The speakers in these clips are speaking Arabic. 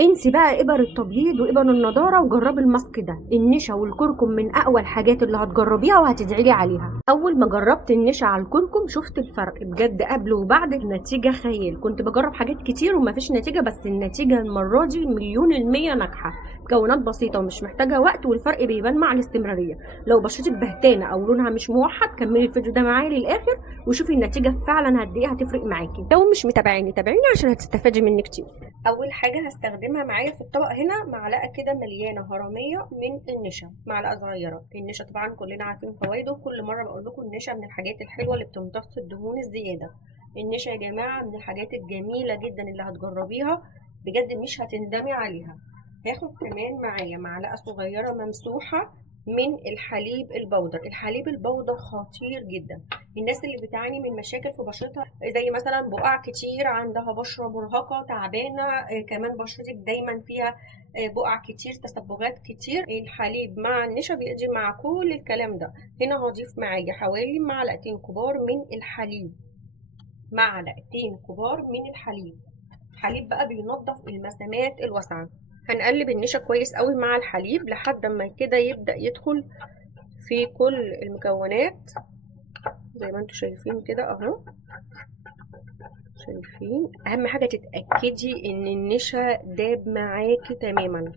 انسي بقى ابر التبييض وابر النضاره وجربي الماسك ده. النشا والكركم من اقوى الحاجات اللي هتجربيها وهتدعيلي عليها. اول ما جربت النشا على الكركم شفت الفرق بجد قبل وبعد. النتيجه خيال. كنت بجرب حاجات كتير ومفيش نتيجه، بس النتيجه المره دي 100% ناجحه. مكونات بسيطه ومش محتاجه وقت، والفرق بيبان مع الاستمراريه. لو بشرتك بهتانه او لونها مش موحد كملي الفيديو ده معايا للاخر وشوفي النتيجه فعلا قد ايه هتفرق معاكي. لو مش متابعيني تابعيني عشان هتستفادي مني كتير. اول حاجه هستخدمها معايا في الطبق هنا معلقه كده مليانه هرميه من النشا، معلقه صغيره. النشا طبعا كلنا عارفين فوائده، كل مره بقول لكم النشا من الحاجات الحلوه اللي بتمتص الدهون الزياده. النشا يا جماعه من الحاجات الجميله جدا اللي هتجربيها بجد مش هتندمي عليها. هاخد كمان معايا معلقه صغيره ممسوحه من الحليب البودر. الحليب البودر خطير جدا. الناس اللي بتعاني من مشاكل في بشرتها زي مثلا بقع كتير، عندها بشرة مرهقة تعبانة، كمان بشرتك دايما فيها بقع كتير، تصبغات كتير، الحليب مع النشا بيقضي مع كل الكلام ده. هنا هضيف معايا حوالي معلقتين كبار من الحليب. معلقتين كبار من الحليب. الحليب بقى بينظف المسامات الواسعة. هنقلب النشا كويس قوي مع الحليب لحد ما كده يبدأ يدخل في كل المكونات زي ما انتوا شايفين كده اهو. شايفين؟ اهم حاجة تتأكدي ان النشا داب معاكي تماما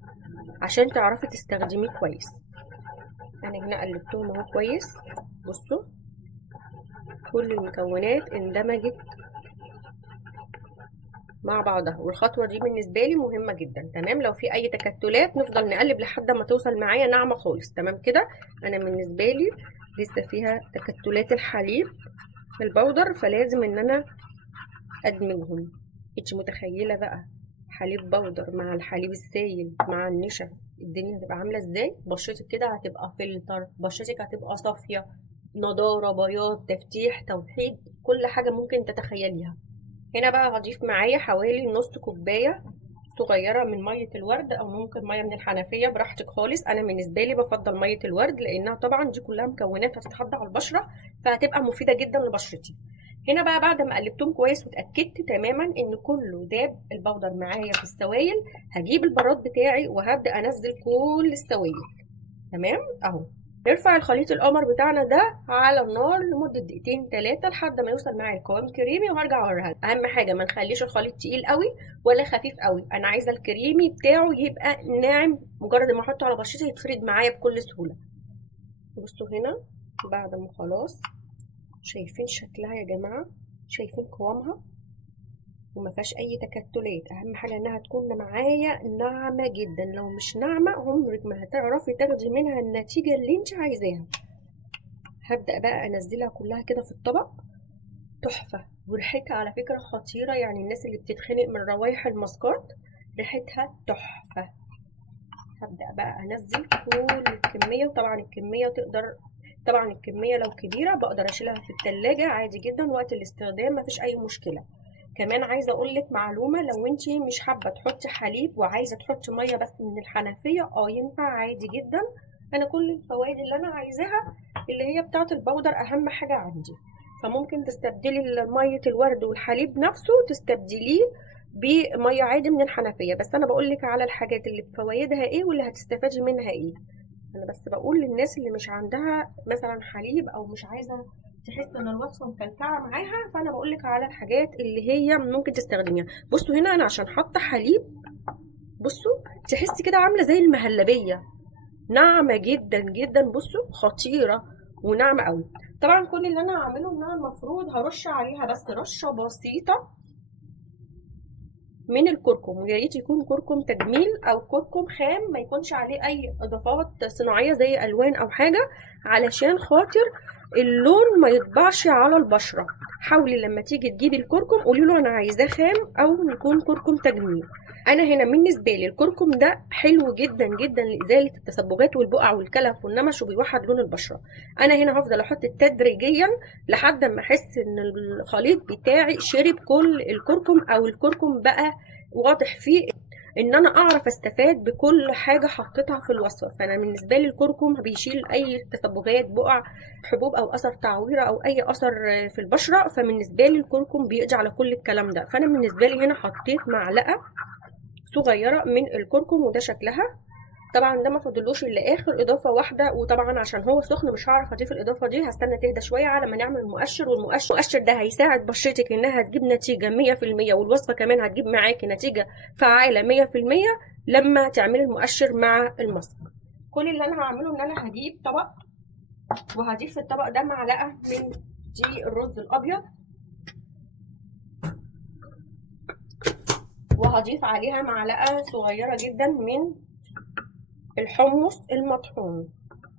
عشان تعرفي تستخدميه كويس. انا هنا قلبتهم اهو كويس. بصوا كل المكونات اندمجت مع بعضها، والخطوة دي بالنسبة لي مهمة جدا. تمام، لو في اي تكتلات نفضل نقلب لحد ما توصل معايا ناعمة خالص. تمام كده. انا بالنسبة لي لسه فيها تكتلات الحليب البودر، فلازم ان انا ادمجهم. انت متخيلة بقى حليب بودر مع الحليب السائل مع النشا الدنيا هتبقى عاملة ازاي؟ بشرتك كده هتبقى فلتر، بشرتك هتبقى صافية، نضارة، بياض، تفتيح، توحيد، كل حاجة ممكن تتخيليها. هنا بقى هضيف معايا حوالي نص كوباية صغيرة من مية الورد، او ممكن مية من الحنفية براحتك خالص. انا بالنسبة لي بفضل مية الورد لانها طبعا دي كلها مكونات هتتحط على البشرة فهتبقى مفيدة جدا لبشرتي. هنا بقى بعد ما قلبتهم كويس واتاكدت تماما ان كله داب البودر معايا في السوائل، هجيب البراد بتاعي وهبدا انزل كل السوائل. تمام اهو. نرفع الخليط القمر بتاعنا ده على النار لمده دقيقتين 3 لحد ما يوصل معايا قوام كريمي، وهرجع اوريها. اهم حاجه ما نخليش الخليط تقيل قوي ولا خفيف قوي، انا عايزه الكريمي بتاعه يبقى ناعم، مجرد ما احطه على بشرتي يتفرد معايا بكل سهوله. بصوا هنا بعد ما خلاص شايفين شكلها يا جماعه، شايفين قوامها وما فيهاش اي تكتلات. اهم حاجه انها تكون معايا ناعمه جدا، لو مش ناعمه عمرك ما هتعرفي تاخدي منها النتيجه اللي انت عايزاها. هبدا بقى انزلها كلها كده في الطبق. تحفه، وريحتها على فكره خطيره، يعني الناس اللي بتتخنق من روايح الماسكات ريحتها تحفه. هبدا بقى انزل كل الكميه، وطبعا الكميه تقدر، طبعا الكميه لو كبيره بقدر اشيلها في التلاجة عادي جدا وقت الاستخدام، مفيش اي مشكله. كمان عايزه اقول لك معلومه، لو انت مش حابه تحطي حليب وعايزه تحطي ميه بس من الحنفيه ينفع عادي جدا. انا كل الفوائد اللي انا عايزاها اللي هي بتاعه البودر اهم حاجه عندي، فممكن تستبدلي ميه الورد والحليب نفسه تستبدليه بميه عادي من الحنفيه. بس انا بقول لك على الحاجات اللي بفوائدها ايه واللي هتستفادي منها ايه. انا بس بقول للناس اللي مش عندها مثلا حليب او مش عايزه تحس ان الوصفه مكلكعه معاها، فانا بقول لك على الحاجات اللي هي ممكن تستخدميها. بصوا هنا انا عشان حاطه حليب، بصوا تحسي كده عامله زي المهلبيه، ناعمه جدا جدا. بصوا خطيره وناعمه قوي. طبعا كل اللي انا هعمله ان انا المفروض هرش عليها بس رشه بسيطه من الكركم، ويا ريت يكون كركم تجميل او كركم خام، ما يكونش عليه اي اضافات صناعيه زي الوان او حاجه، علشان خاطر اللون ما يطبعش على البشره. حاولي لما تيجي تجيبي الكركم قولي له انا عايزاه خام او يكون كركم تجميل. انا هنا بالنسبه لي الكركم ده حلو جدا جدا لازاله التصبغات والبقع والكلف والنمش وبيوحد لون البشره. انا هنا هفضل احط تدريجيا لحد ما احس ان الخليط بتاعي شرب كل الكركم، او الكركم بقى واضح فيه ان انا اعرف استفاد بكل حاجه حطيتها في الوصفه. فانا بالنسبه لي الكركم بيشيل اي تصبغات، بقع، حبوب او اثر تعويره او اي اثر في البشره، فبالنسبه لي الكركم بيقضي على كل الكلام ده. فانا بالنسبه لي هنا حطيت معلقه صغيره من الكركم، وده شكلها. طبعا ده ما فاضلوش الا اخر اضافه واحده، وطبعا عشان هو سخن مش هعرف اضيف الاضافه دي، هستنى تهدى شويه على ما نعمل المؤشر. والمؤشر ده هيساعد بشرتك انها تجيب نتيجه 100%، والوصفه كمان هتجيب معاكي نتيجه فعاله 100% لما تعملي المؤشر مع الماسك. كل اللي انا هعمله ان انا هجيب طبق، وهضيف في الطبق ده معلقه من دقيق الرز الابيض، وهضيف عليها معلقه صغيره جدا من الحمص المطحون.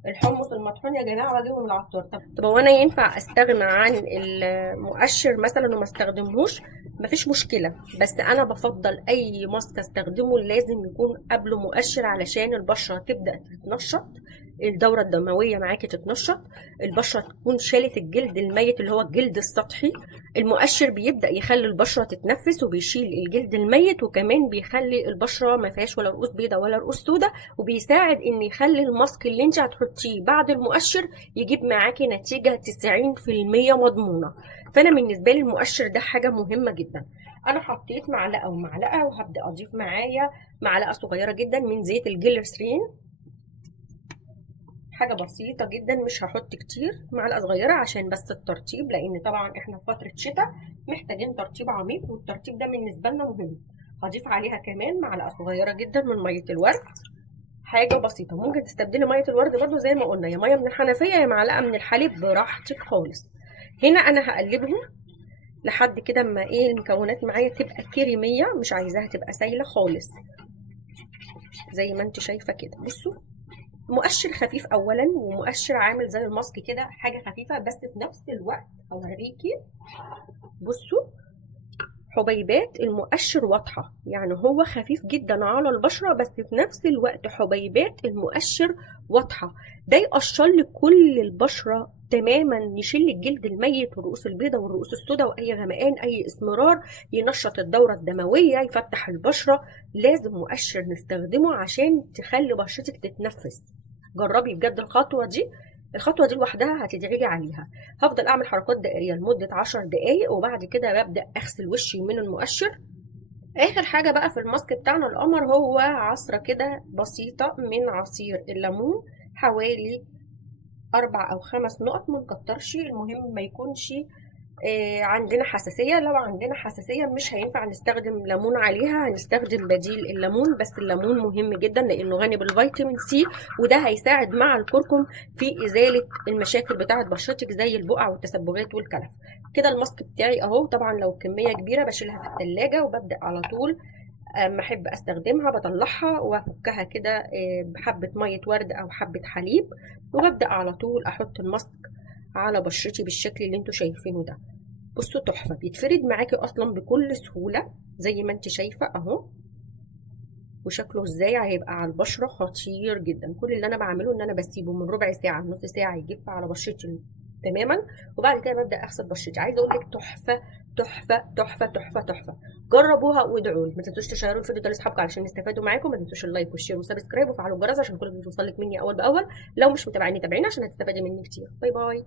الحمص المطحون يا جماعه بجيبه من العطار. طب هو انا ينفع استغنى عن المؤشر مثلا وما استخدمهوش؟ مفيش مشكله، بس انا بفضل اي ماسك استخدمه لازم يكون قبله مؤشر علشان البشره تبدا تتنشط، الدوره الدمويه معاكي تتنشط، البشره تكون شالت الجلد الميت اللي هو الجلد السطحي. المؤشر بيبدا يخلي البشره تتنفس وبيشيل الجلد الميت، وكمان بيخلي البشره ما فيهاش ولا رؤوس بيضاء ولا رؤوس سوداء، وبيساعد ان يخلي الماسك اللي انت هتحطيه بعد المؤشر يجيب معاكي نتيجه 90% مضمونه. فانا بالنسبه لي المؤشر ده حاجه مهمه جدا. انا حطيت معلقه ومعلقه، وهبدا اضيف معايا معلقه صغيره جدا من زيت الجليسرين، حاجه بسيطه جدا مش هحط كتير، معلقه صغيره عشان بس الترطيب، لان طبعا احنا في فتره شتاء محتاجين ترطيب عميق، والترطيب ده بالنسبه لنا مهم. هضيف عليها كمان معلقه صغيره جدا من ميه الورد، حاجه بسيطه. ممكن تستبدلي ميه الورد برده زي ما قلنا، يا ميه من الحنفيه يا معلقه من الحليب براحتك خالص. هنا انا هقلبهم لحد كده اما المكونات معايا تبقى كريميه، مش عايزاها تبقى سايله خالص زي ما انت شايفه كده. بصوا، مؤشر خفيف اولا، ومؤشر عامل زي الماسك كده، حاجه خفيفه، بس في نفس الوقت هوريكي. بصوا حبيبات المؤشر واضحه، يعني هو خفيف جدا على البشره، بس في نفس الوقت حبيبات المؤشر واضحه. ده يقشر لك كل البشره تماما، يشيل الجلد الميت والرؤوس البيضاء والرؤوس السوداء واي غمقان اي اسمرار، ينشط الدوره الدمويه، يفتح البشره. لازم مؤشر نستخدمه عشان تخلي بشرتك تتنفس. جربي بجد الخطوه دي، الخطوه دي لوحدها هتدعي لي عليها. هفضل اعمل حركات دائريه لمده 10 دقائق، وبعد كده ببدا اغسل وشي من المؤشر. اخر حاجه بقى في الماسك بتاعنا القمر هو عصره كده بسيطه من عصير الليمون، حوالي 4 أو 5 نقط، منكترش، المهم ما يكونش عندنا حساسية. لو عندنا حساسية مش هينفع نستخدم ليمون عليها، هنستخدم بديل الليمون. بس الليمون مهم جدا لأنه غني بالفيتامين سي، وده هيساعد مع الكركم في إزالة المشاكل بتاعة بشرتك زي البقع والتسبغات والكلف. كده الماسك بتاعي اهو. طبعا لو كمية كبيرة بشيلها في التلاجة، وببدأ على طول اما احب استخدمها بطلعها وافكها كده بحبة مية ورد او حبة حليب، وببدأ على طول احط الماسك على بشرتي بالشكل اللي انتوا شايفينه ده. بصوا تحفة، بيتفرد معاكي اصلا بكل سهولة زي ما انت شايفة اهو، وشكله ازاي هيبقى على البشرة خطير جدا. كل اللي انا بعمله ان انا بسيبه من ربع ساعة نص ساعة يجف على بشرتي تماما، وبعد كده ببدا اغسل بشرتي. عايزه اقول لك تحفه تحفه تحفه تحفه تحفه. جربوها وادعوا لي. ما تنسوش تشيروا الفيديو ده لاصحابكم علشان يستفادوا معاكم. ما تنسوش اللايك والشير والسبسكرايب وفعلوا الجرس عشان كل اللي توصل لك مني اول باول. لو مش متابعيني تابعيني عشان هتستفادي مني كتير. باي باي.